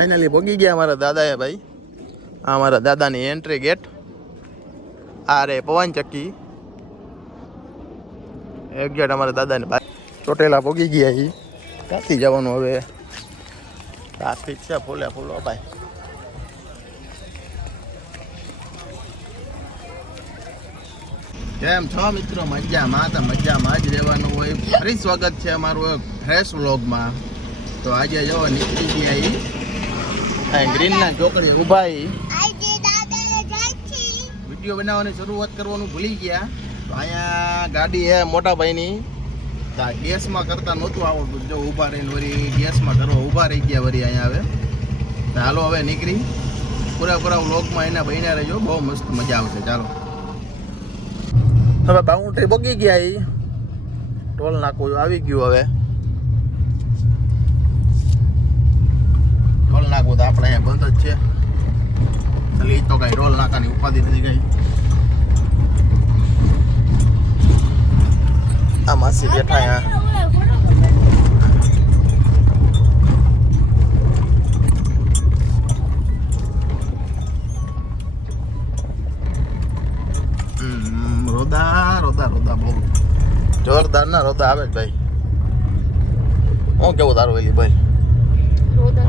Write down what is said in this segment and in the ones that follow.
Finally ભોગી ગયા અમારા દાદાએ ભાઈ. આ અમારા દાદાની એન્ટ્રી ગેટ. આ રે પવન ચક્કી એક ગેટ અમારા દાદાને ચોટેલા ભોગી ગયા. એ ક્યાંથી જવાનું હવે? ટ્રાફિક છે ફૂલે ફૂલો ભાઈ. કેમ છો મિત્રો? મજામાં તો મજામાં જ રહેવાનું હોય. ફરી સ્વાગત છે અમારું એક ફ્રેશ વ્લોગમાં. તો આજે જો નીકળી ગયા ગ્રીનના ચોકડી ઉભા વિડીયો બનાવવાની શરૂઆત કરવાનું ભૂલી ગયા. તો અહીંયા ગાડી હે મોટા ભાઈની. ગેસમાં કરતા નહોતું આવડતું. જો ઊભા રહીને વળી ગેસમાં કરવા ઊભા રહી ગયા વળી અહીંયા હવે. તો હાલો હવે નીકળી પૂરા વ્લોગમાં એના બન્યા રહેજો. બહુ મસ્ત મજા આવશે. ચાલો હવે બાઉન્ડ્રી બગી ગયા. એ ટોલ નાકું આવી ગયું. હવે ટોલ નાકું તો આપણે અહીંયા બંધ જ છે. એટલે એ તો કઈ ટોલ નાકાની ઉપાધિ નથી ગઈ. આ માસી બેઠા અહીંયા. રોદા બહુ જોરદાર ના રોદા આવે ભાઈ. હું કેવું તારું વેલી ભાઈ?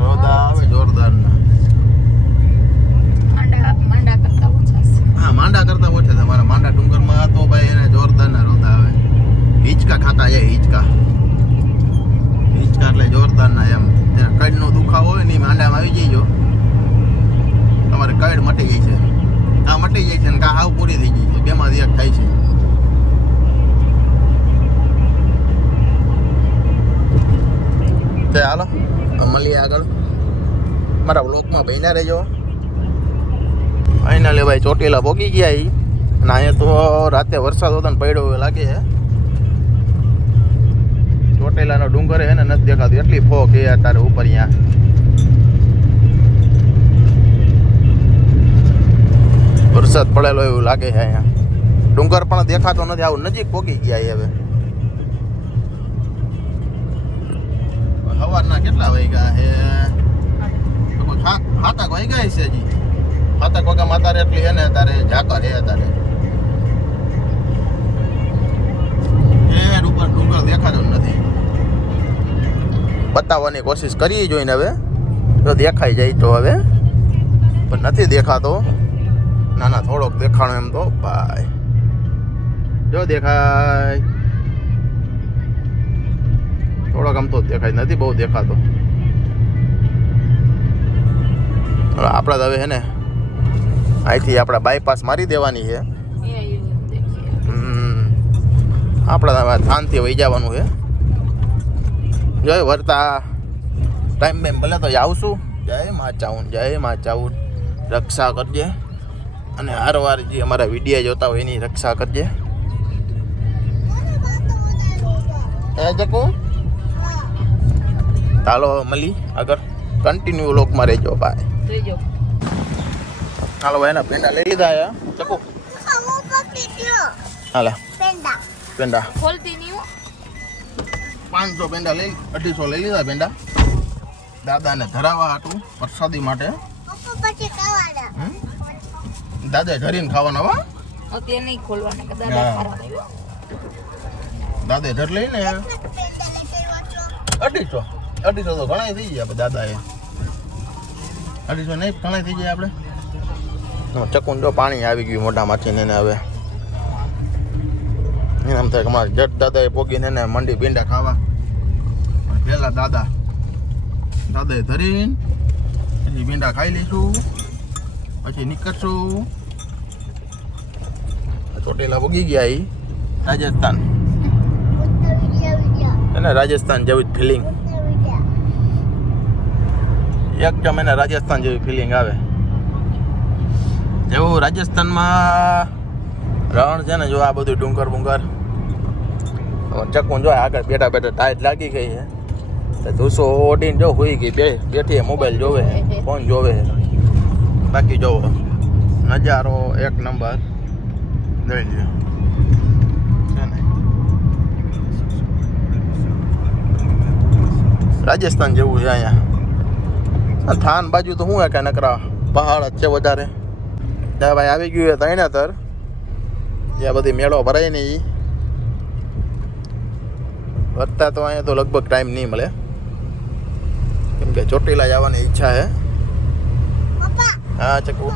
રોદા આવે જોરદાર ના. હા માંડા કરતા ઓછા. તમારા માંડા ડુંગરમાં તો ભાઈ એને જોરદાર ના રોદા આવે. હિંચકા ખાતા જાય. હિંચકા એટલે જોરદાર ના. એમ એના કડ નો દુખાવો હોય ને માંડામાં આવી જઈજો તમારે કડ મટી જાય છે. આ મટી જાય છે ને કા હાવ પૂરી થઈ ગઈ છે. બેમાંથી એક થાય છે. તે હાલો મળીએ આગળ. મારા વ્લોગમાં બન્યા રહેજો. અહીંના લે ભાઈ ચોટીલા ભોગી ગયા. અને અહીંયા તો રાતે વરસાદ હોતો ને પડ્યો એવું લાગે છે. ચોટેલાનો ડુંગર હે ને નથી દેખાતું. એટલી ફોગ છે અત્યારે ઉપર. અહીંયા વરસાદ પડેલો એવું લાગે છે. અહીંયા ડુંગર પણ દેખાતો નથી. આવું નજીક ભોગી ગયા હવે. સવારના કેટલા વાગ્યા હે? હાથક વાગ્યા છે હજી. હાથક વાગ્યામાં અત્યારે એટલી હે ને અત્યારે ઝાકર હે. અત્યારે ઉપર ડુંગર દેખાતો નથી. બતાવવાની કોશિશ કરી જોઈને હવે જો દેખાઈ જાય તો હવે, પણ નથી દેખાતો. ના થોડોક દેખાણો એમ તો ભાઈ. જો દેખાય થોડોક આમ તો દેખાય. નથી બહુ દેખાતો. આપણે તો હવે હે ને અહીંથી આપણે બાયપાસ મારી દેવાની છે. આપણે હવે શાંતિ વહી જવાનું છે. જો વર્તા ટાઈમ બેમ ભલે તો આવશું. જય માં ચાઉન રક્ષા કરજે. અને હારવાર જે અમારા વિડીયો જોતા હોય એની રક્ષા કરજે. જકો ચાલો મળી આગળ કન્ટિન્યુ વ્લોગમાં રહેજો ભાઈ. હાલો ભાઈ એના પેંડા લઈ લીધા. ચકો હાલા પેંડા 500 પેંડા લઈ 250 લઈ લીધા પેંડા દાદાને ધરાવવા હાટું પ્રસાદી માટે. દાદા ધરીને ખાવાના. હો અત્યારે નહીં ખોલવાના કે દાદા ધર લઈને 250 તો ઘણા થઈ ગયા. દાદા એ 250 નહીં ઘણા થઈ જાય. આપણે ચકુન જો પાણી આવી ગયું મોઢામાંથી ને હવે એમ થાય કે અમારે જટ દાદાએ પોગીને ને મંડી ભીંડા ખાવા. પહેલા દાદાએ ધરીને પછી ભીંડા ખાઈ લઈશું. પછી નીકળશું. ચોટેલા પોગી ગયા. એ રાજસ્થાન એને રાજસ્થાન જેવી ફિલિંગ એકદમ. એને રાજસ્થાન જેવી ફિલિંગ આવે. જેવું રાજસ્થાનમાં રણ છે ને. જો આ બધું ડુંગર ચકું જો આગળ બેઠા ટાઈટ લાગી ગઈ છે. ધૂસો ઓઢીને જો હોઈ ગઈ. બેઠી મોબાઈલ જોવે ફોન જોવે. બાકી જોવો નજારો એક નંબર જોઈ લ્યો. રાજસ્થાન જેવું છે અહીંયા. આ થાન બાજુ તો શું હે કે નકરા પહાડ જ છે વધારે. ત્યાં ભાઈ આવી ગયું તૈણાતર, જ્યાં બધી મેળો ભરાય ને એ વધતા તો અહીંયા તો લગભગ ટાઈમ નહીં મળે, કેમ કે ચોટીલા જવાની ઈચ્છા હે. હા ચકુ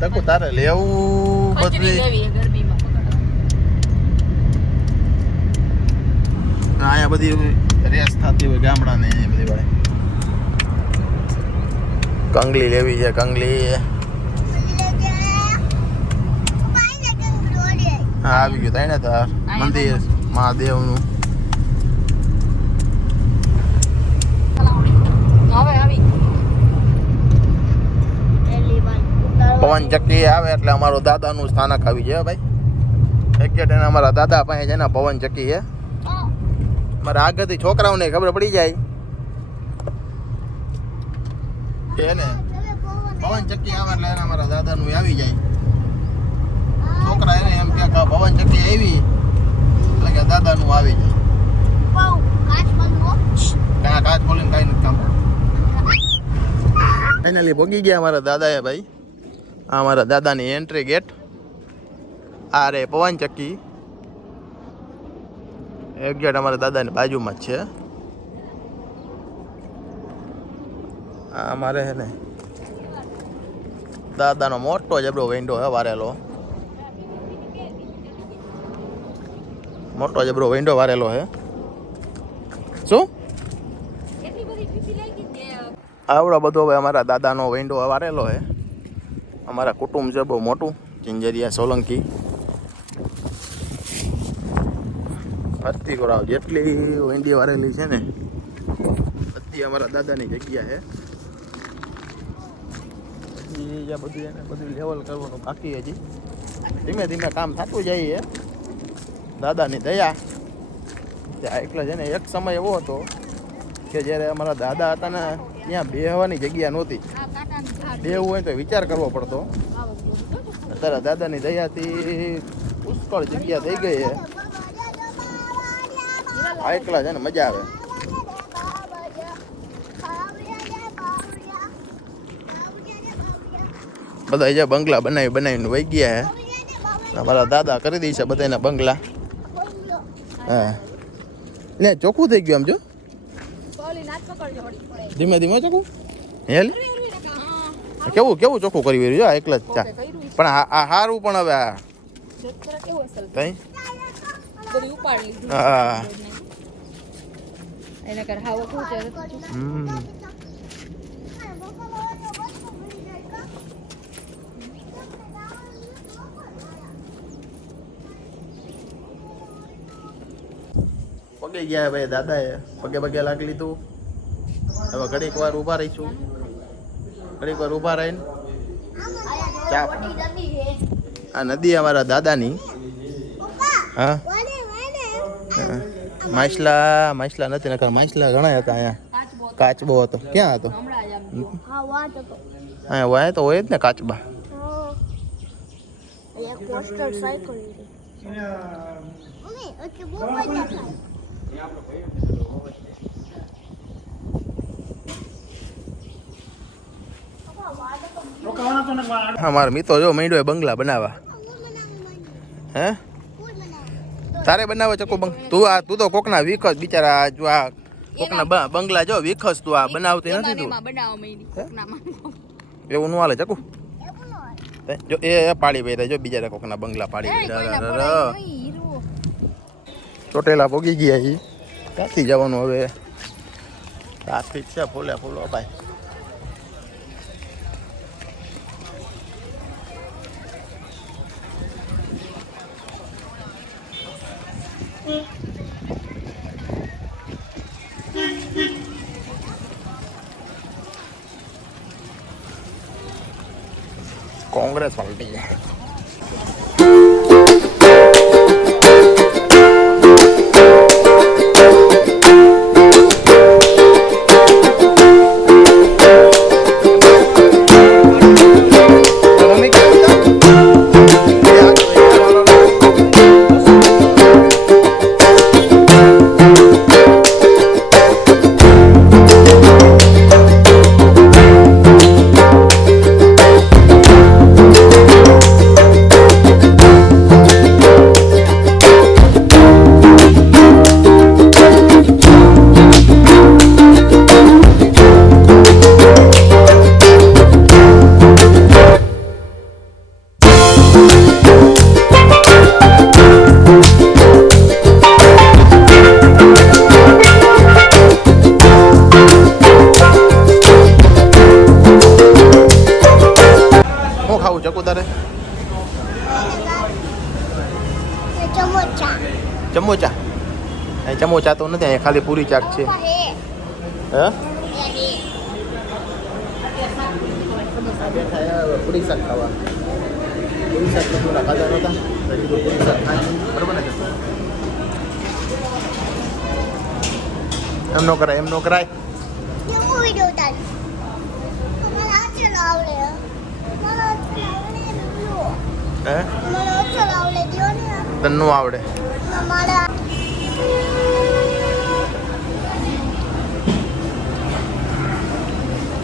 ચકુ તારે લેવું બધી અહીંયા બધી રેસ થતી હોય ગામડા ને બધી વાળે. કંગલી લેવી છે, કંગલી. હા આવી ગયું તાઈ ને તાર મંદિર મહાદેવનું. પવન ચક્કી આવે એટલે અમારો દાદાનું સ્થાનક આવી જાય ભાઈ. એક્ઝેક્ટ એને અમારા દાદા પાસે છે ને પવન ચક્કી છે. મારા આગળથી છોકરાઓને ખબર પડી જાય કે ને પવન ચક્કી આવે એટલે એને અમારા દાદાનું આવી જાય. છોકરા એને એમ કે પવન ચક્કી આવી એટલે કે દાદાનું આવી જાય. કાચ બોલીને કઈ નથી કામ. ફાઇનલી ભોગી ગયા અમારા દાદાએ ભાઈ. આ અમારા દાદાની એન્ટ્રી ગેટ. આ રે પવન ચક્કી એક્ઝેક્ટ અમારા દાદાની બાજુમાં જ છે. આ અમારે છે ને દાદાનો મોટો જબરો વિન્ડો હે વારેલો. મોટો જબરો વિન્ડો વારેલો હે. શું આવડો બધો હવે અમારા દાદાનો વિન્ડો વારેલો હે. અમારા કુટુંબ છે બહુ મોટું. ચિંજરિયા સોલંકી ભરતી કરાવ જેટલી વેંડી વારેલી છે ને બધી અમારા દાદાની જગ્યા છે. હજી બધું એને બધું લેવલ કરવાનું બાકી. હજી ધીમે ધીમે કામ થતું જાય છે. દાદાની દયા. ત્યાં એકલા છે ને એક સમય એવો હતો કે જ્યારે અમારા દાદા હતા ને ત્યાં બેહવાની જગ્યા નહોતી. બેહવું હોય તો વિચાર કરવો પડતો. અત્યારે દાદાની દયાથી પુષ્કળ જગ્યા થઈ ગઈ છે. આ એકલા છે ને મજા આવે. બધા જે બંગલા બનાવીને વહી ગયા હે. અમારા દાદા કરી દે છે બધાના બંગલા. હા એટલે ચોખ્ખું થઈ ગયું આમ જો. ધીમે ધીમે ચોખ્ખું હેલ. કેવું કેવું ચોખ્ખું કરી રહ્યું જો એકલા જ ચા. પણ આ સારું પણ હવે આ હા પગે ગયા ભાઈ દાદાએ પગે લાગી લીધું. હવે ઘડીક વાર ઊભા રહીશું. ઘડીક વાર ઊભા રહીને ચા. આ નદી અમારા દાદાની. હા માછલા નથી નકર માછલા ઘણા હતા અહીંયા. કાચબો હતો. ક્યાં હતો? અહીંયા વાય તો હોય જ ને કાચબા. અમારા મિત્રો જો માંડ્યો બંગલા બનાવવા. હે તારે બનાવે ચકો તું તો કોકના વિખસ બિચારા. જો આ કોકના બંગલા જો વિખસ તું આ બનાવતી નથી તું. એવું નું હાલે ચકુ. જો એ પાડી વૈરા જો બીજા કોકના બંગલા પાડી વૈરા. ચોટેલા પોગી ગયા ઈ. ક્યાંથી જવાનું હવે? ટ્રાફિક છે ફૂલે ફૂલો ભાઈ. कांग्रेस पार्टी है। સમોસા અહીં સમોસા તો નથી અહીંયા ખાલી પૂરી ચાટ છે હા પૂરી શાક ખાવા પૂરી શાક તો થોડા ખાધા નહોતા પછી તો પૂરી શાક ખાઈ બરાબર ને એમ નો કરાય એમ નો કરાય હે તને નો આવડે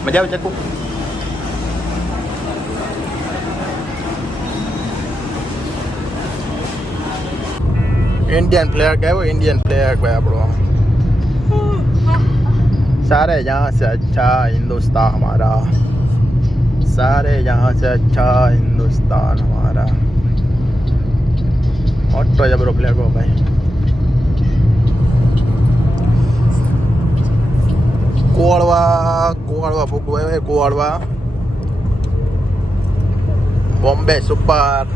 મજા આવે ચકુ इंडियन फ्लैग है वो इंडियन फ्लैग भाई आप लोग सारे यहाँ से अच्छा हिंदुस्तान हमारा सारे यहाँ से अच्छा हिंदुस्तान हमारा ऑटो जबरो फ्लैग हो भाई कोड़वा फूकवा है कोड़वा बॉम्बे सुपर